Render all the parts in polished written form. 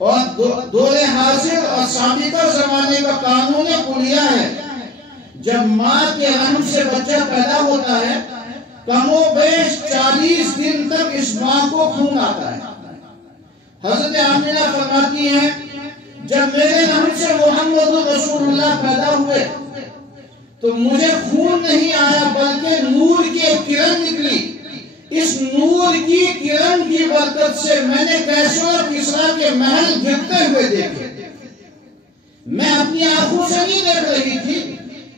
اور دور حاضر اور سابقہ زمانے کا قانون کلیہ ہے، جب ماں کے رحم سے بچہ پیدا ہوتا ہے کم و بیش 40 دن تک اس ماں کو خون آتا ہے۔ حضرت آمنہ فرماتی ہیں جب میرے رحم سے محمد رسول اللہ پیدا ہوئے تو مجھے خون نہیں آیا بلکہ نور کی ایک کرن نکلی۔ اس نور کی کرن کی برکت سے میں نے کیسر اور کسریٰ کے محل گرتے ہوئے دیکھے۔ میں اپنی آنکھوں سے نہیں دیکھ رہی تھی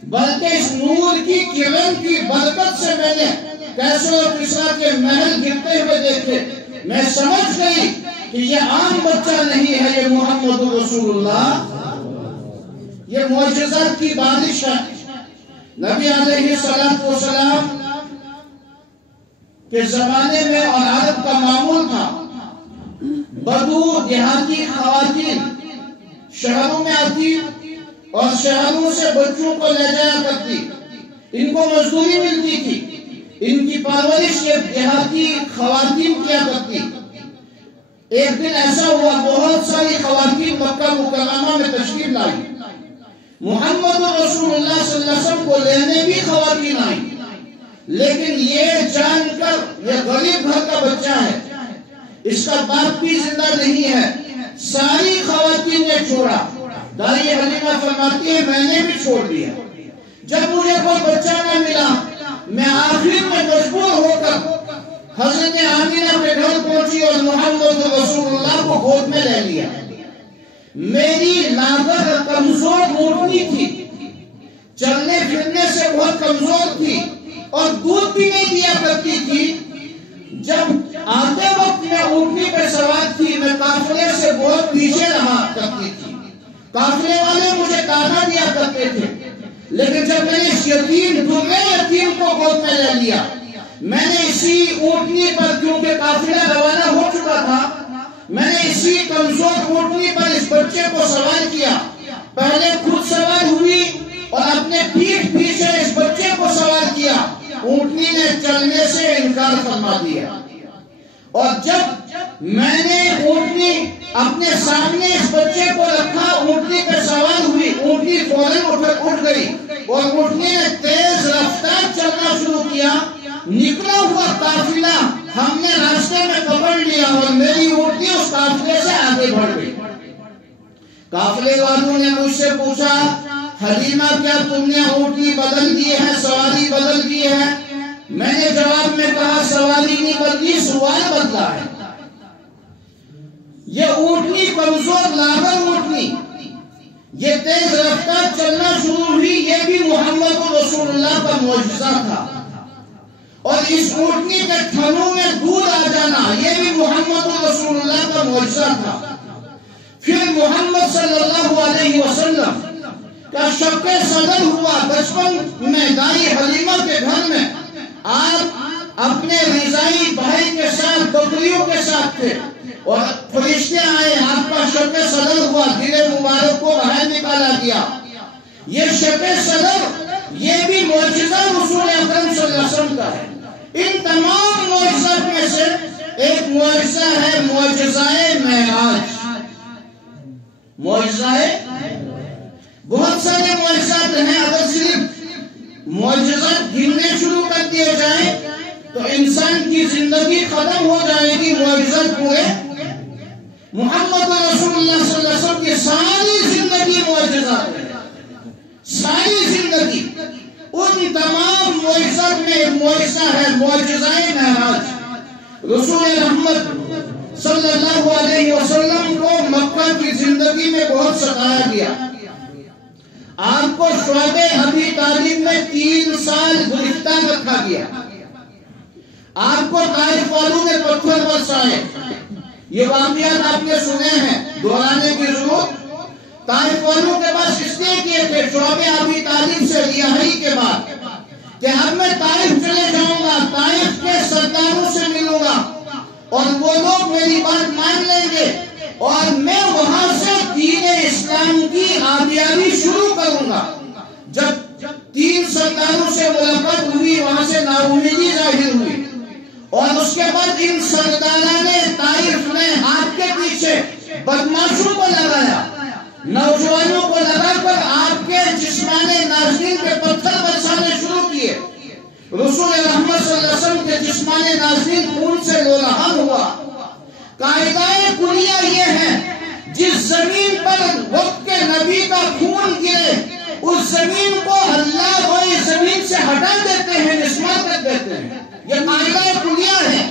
بلکہ اس نور کی کرن کی برکت سے میں نے کیسر اور کسریٰ کے محل گرتے ہوئے دیکھے۔ میں سمجھ گئی کہ یہ عام بچہ نہیں ہے، یہ محمد رسول اللہ، یہ معجزات کی بارش ہے۔ نبی علیہ السلام کے زمانے میں اور عرب کا معمول تھا، بدو دیہاتی خواتین شہروں میں آتی اور شہروں سے بچوں کو لے جایا کرتی، ان کو مزدوری ملتی تھی، ان کی پرورش یہ دیہاتی خواتین کیا کرتی۔ ایک دن ایسا ہوا بہت ساری خواتین مکہ مکرمہ میں تشریف لائی، محمد رسول اللہ صلی اللہ علیہ وسلم کو لینے بھی خواتین آئی، لیکن یہ جان کر یہ غریب گھر کا بچہ ہے، اس کا باپ بھی زندہ نہیں ہے، ساری خواتین نے چھوڑا۔ دائی حلیمہ فرماتی ہے میں نے بھی چھوڑ دیا۔ جب مجھے کوئی بچہ نہ ملا میں آخر میں مجبور ہو کر حضرت آمنہ کے گھر پہنچی اور محمد رسول اللہ کو گود میں لے لیا۔ میری لاغر کمزور اونٹنی تھی، چلنے پھرنے سے بہت کمزور تھی اور دودھ بھی نہیں دیا کرتی تھی۔ جب آتے وقت میں اونٹنی پہ سوار تھی میں قافلے سے بہت پیچھے رہا کرتی تھی، قافلے والے مجھے تانا دیا کرتے تھے، لیکن جب میں نے اس یتیم کو گود میں لے لیا، میں نے اسی اونٹنی پر، کیونکہ قافلہ روانہ ہو چکا تھا، میں نے اسی کمزور اونٹنی پر اس بچے کو سوار کیا۔ پہلے خود سوار ہوئی اور اپنے پیٹھ پیچھے اس بچے کو سوار کیا۔ اونٹنی نے چلنے سے انکار فرما دیا، اور جب میں نے اونٹنی اپنے سامنے اس بچے کو رکھا، اونٹنی پہ سوار ہوئی، اونٹنی فوراً اٹھ گئی اور اونٹنی نے تیز رفتار چلنا شروع کیا۔ نکلا ہوا قافلہ ہم نے راستے میں پکڑ لیا اور میری اونٹنی اس قافلے سے آگے بڑھ گئی۔ قافلے والوں نے مجھ سے پوچھا حلیمہ کیا تم نے اونٹنی بدل دی ہے، سواری بدل دی ہے؟ میں نے جواب میں کہا سواری نہیں بدلی، سوار بدلا ہے۔ یہ اونٹنی کمزور لاغر اونٹنی، یہ تیز رفتار چلنا شروع ہوئی، یہ بھی محمد رسول اللہ کا معجزہ تھا۔ اور اس اونٹنی کے تھنوں میں دودھ آ جانا، یہ بھی محمد رسول اللہ کا معجزہ تھا۔ پھر محمد صلی اللہ علیہ وسلم کا شق صدر ہوا بچپن میں دائی حلیمہ کے گھر میں، آپ اپنے رضائی بھائی کے ساتھ بکریوں کے ساتھ تھے اور فرشتے آئے، آپ کا شق صدر ہوا، دل مبارک کو باہر نکالا گیا۔ یہ شق صدر یہ بھی معجزہ رسول اکرم صلی اللہ علیہ وسلم کا ہے۔ ان تمام معجزات میں سے ایک معجزہ ہے معجزہ معراج۔ معجزہ بہت سارے معجزات ہیں، اگر صرف معجزات گننے شروع کر دیے جائیں تو انسان کی زندگی ختم ہو جائے گی۔ معجزات پورے محمد رسول اللہ صلی اللہ علیہ وسلم کی ساری زندگی معجزات ہے، ساری زندگی۔ ان تمام معجزات میں ایک معجزہ ہے معجزہ معراج۔ رسول رحمت صلی اللہ علیہ وسلم کو مکہ کی زندگی میں بہت ستایا گیا۔ آپ کو شعبہ ابی طالب میں 3 سال گرفتار رکھا گیا۔ آپ کو طائف والوں نے پتھر برسائے، یہ واقعات آپ نے سنے ہیں، دہرانے کی ضرورت۔ طائف والوں کے پاس اس لیے کیے تھے شعبہ ابی طالب سے رہائی کے بعد کہ اب میں طائف چلے جاؤں گا، طائف کے سرداروں سے ملوں گا اور وہ لوگ میری بات مان لیں گے اور میں وہاں سے دین اسلام کی آبیاری شروع کروں گا۔ جب 3 سرداروں سے ملاقات ہوئی وہاں سے ناامیدی ظاہر ہوئی اور اس کے بعد ان سرداروں نے طائف نے آپ کے پیچھے بدماشوں کو لگایا، نوجوانوں کو لگا کر آپ کے جسمانے ناظرین کے پتھر برسانے شروع کیے۔ رسول رحمت صلی اللہ علیہ وسلم کے جسمانے ناظرین خون سے لولہان ہوا۔ قاعدہ کلیہ یہ ہے، جس زمین پر وقت کے نبی کا خون گرے اس زمین کو اللہ وہی زمین سے ہٹا دیتے ہیں، نسمات کر دیتے ہیں۔ یہ قاعدہ کلیہ ہے،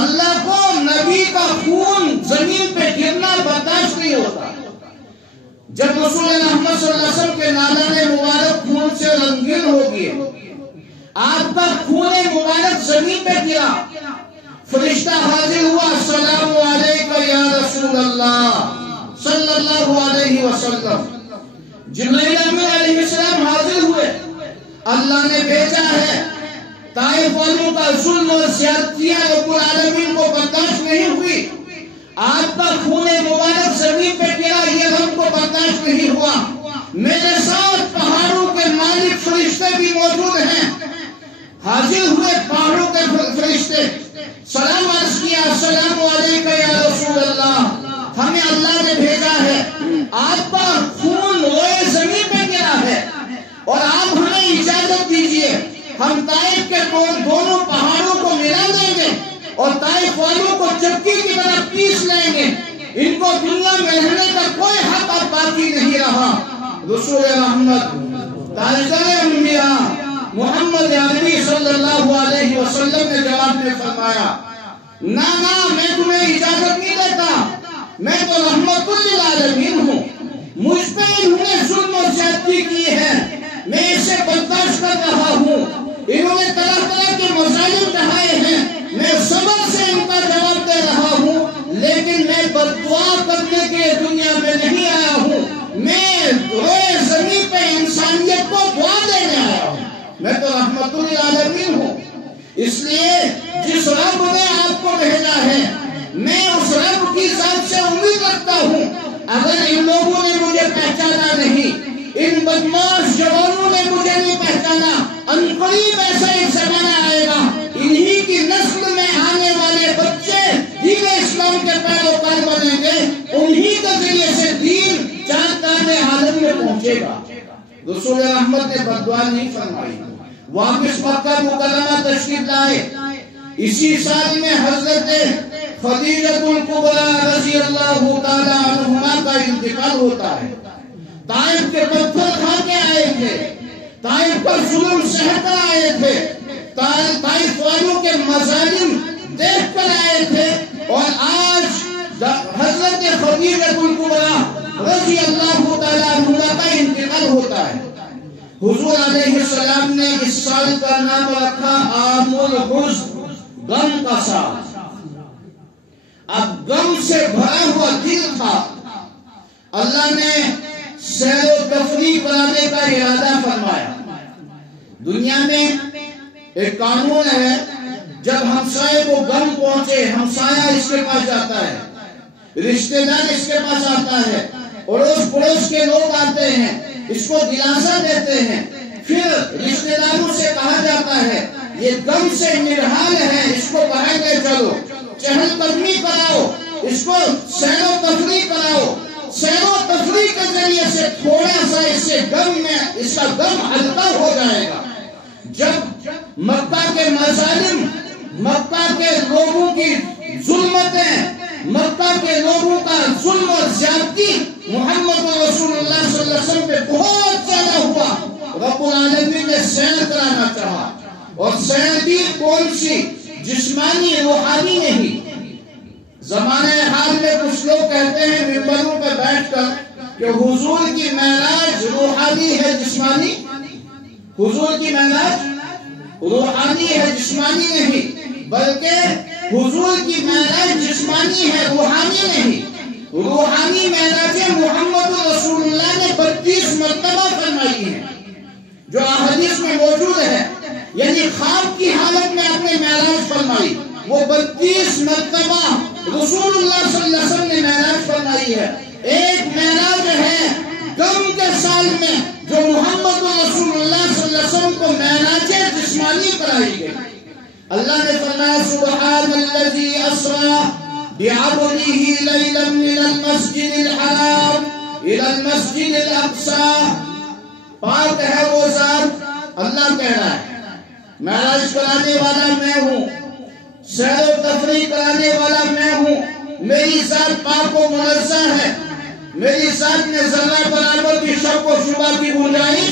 اللہ کو نبی کا خون زمین پہ گرنا برداشت نہیں ہوتا۔ جب رسول رحمت صلی اللہ علیہ وسلم کے نالان مبارک خون سے رنگین ہو گئے، آپ کا خون مبارک زمین پہ گرا، فرشتہ حاضر ہوا، السلام علیکم یا رسول اللہ صلی اللہ علیہ وسلم۔ جبرائیل امین علیہ السلام حاضر ہوئے، اللہ نے بھیجا ہے، طائف والوں کا ظلم اور زیادتیاں رب العالمین کو برداشت نہیں ہوئی، آپ کا خون مبارک زمین پہ گرا، یہ ہم کو برداشت نہیں ہوا، میرے ساتھ پہاڑوں کے مالک فرشتے بھی موجود ہیں۔ حاضر ہوئے پہاڑوں کے فرشتے، سلام عرض کیا، السلام علیکم یا رسول اللہ، ہمیں اللہ نے بھیجا ہے، آپ کا خون روئے زمین پہ گرا ہے اور آپ ہمیں اجازت دیجئے، ہم طائف کے دونوں پہاڑوں کو ملا دیں گے اور طائف والوں کو چکی کی طرح پیس لیں گے، ان کو دنیا میں رہنے کا کوئی حق اب باقی نہیں رہا۔ رسول رحمت تاجدار انبیاء محمد عربی صلی اللہ علیہ وسلم نے جواب میں فرمایا، نہ میں تمہیں اجازت نہیں دیتا، میں تو رحمت للعالمین ہوں، مجھ پہ انہوں نے ظلم و زیادتی کی ہے، میں اسے برداشت کر رہا ہوں، انہوں نے طرح طرح کے مظالم ڈھائے ہیں، میں صبر سے ان کا جواب دے رہا ہوں، لیکن میں بددعا کرنے کے دنیا میں نہیں آیا ہوں، میں روئے زمین پہ انسانیت کو دعا دینے آیا ہوں، میں تو رحمت للعالمین ہوں۔ اس لیے جس رب نے آپ کو بھیجا ہے، میں اس رب کی ذات سے امید رکھتا ہوں، اگر ان لوگوں نے مجھے پہچانا نہیں، ان بدماش جوانوں نے مجھے نہیں پہچانا، عنقریب ایسا ایک زمانہ آئے گا، انہی کی نسل میں آنے والے بچے دین اسلام کے پیروکار بنیں گے، انہی کے ذریعے سے دین چار تانے عالم میں پہنچے گا۔ رسول رحمت نے بددعا نہیں فرمائی، واپس مکہ مکرمہ تشریف لائے۔ اسی سال میں حضرت خدیجۃ الکبریٰ رضی اللہ تعالی عنہما کا انتقال ہوتا ہے۔ طائف کے پتھر کھا کے آئے تھے، طائف پر ظلم سہ کر آئے تھے، طائف والوں کے مظالم دیکھ کر آئے تھے، اور آج حضرت خدیجۃ الکبریٰ رضی اللہ تعالی عنہما کا انتقال ہوتا ہے۔ حضور علیہ السلام نے اس سال کا نام رکھا عام الحزن، غم کا سال۔ اب غم سے بھرا ہوا دل تھا، اللہ نے سیر و تفریح کرانے کا ارادہ فرمایا۔ دنیا میں ایک قانون ہے، جب ہمسائے کو غم پہنچے، ہمسایہ اس کے پاس جاتا ہے، رشتہ دار اس کے پاس آتا ہے، اڑوس پڑوس کے لوگ آتے ہیں، اس کو دلاسا دیتے ہیں، پھر رشتہ داروں سے کہا جاتا ہے یہ غم سے نرحال ہے، اس کو باہر لے چلو، چہل قدمی کراؤ، اس کو سیر و تفریح کراؤ، سیر و تفریح کے ذریعے سے تھوڑا سا اس سے غم میں اس کا غم ہلکا ہو جائے گا۔ جب مکہ کے مظالم، مکہ کے لوگوں کی ظلمتیں، مکہ کے لوگوں کا ظلم اور زیادتی محمد رسول اللہ صلی اللہ علیہ وسلم پہ بہت زیادہ ہوا، رب العالمین نے سیر کرانا چاہا، اور سیر بھی کون سی؟ جسمانی، روحانی نہیں۔ زمانے حال میں کچھ لوگ کہتے ہیں ممبروں پہ بیٹھ کر کہ حضور کی معراج روحانی ہے، جسمانی؟ حضور کی معراج روحانی ہے، جسمانی نہیں، بلکہ حضور کی معراج جسمانی ہے، روحانی نہیں۔ روحانی معراج محمد رسول اللہ نے 32 مرتبہ فرمائی ہے، جو احادیث میں موجود ہے، یعنی خواب کی حالت میں اپنے معراج فرمائی، وہ 32 مرتبہ رسول اللہ صلی اللہ علیہ وسلم نے معراج فرمائی ہے۔ ایک معراج ہے غم کے سال میں جو محمد رسول اللہ صلی اللہ علیہ وسلم کو معراج جسمانی کرائی گئی۔ اللہ نے فرمایا سبحان الذی اسری بعبدہ لیلا من المسجد الی المسجد الاقصی، پاک ہے وہ ذات، اللہ کہہ رہا ہے معراج کرانے والا میں ہوں، سیر و تفریح کرانے والا میں ہوں، میری ذات پاک و منزہ ہے، میری ذات میں ذرہ برابر بھی شک و شبہ کی گنجائش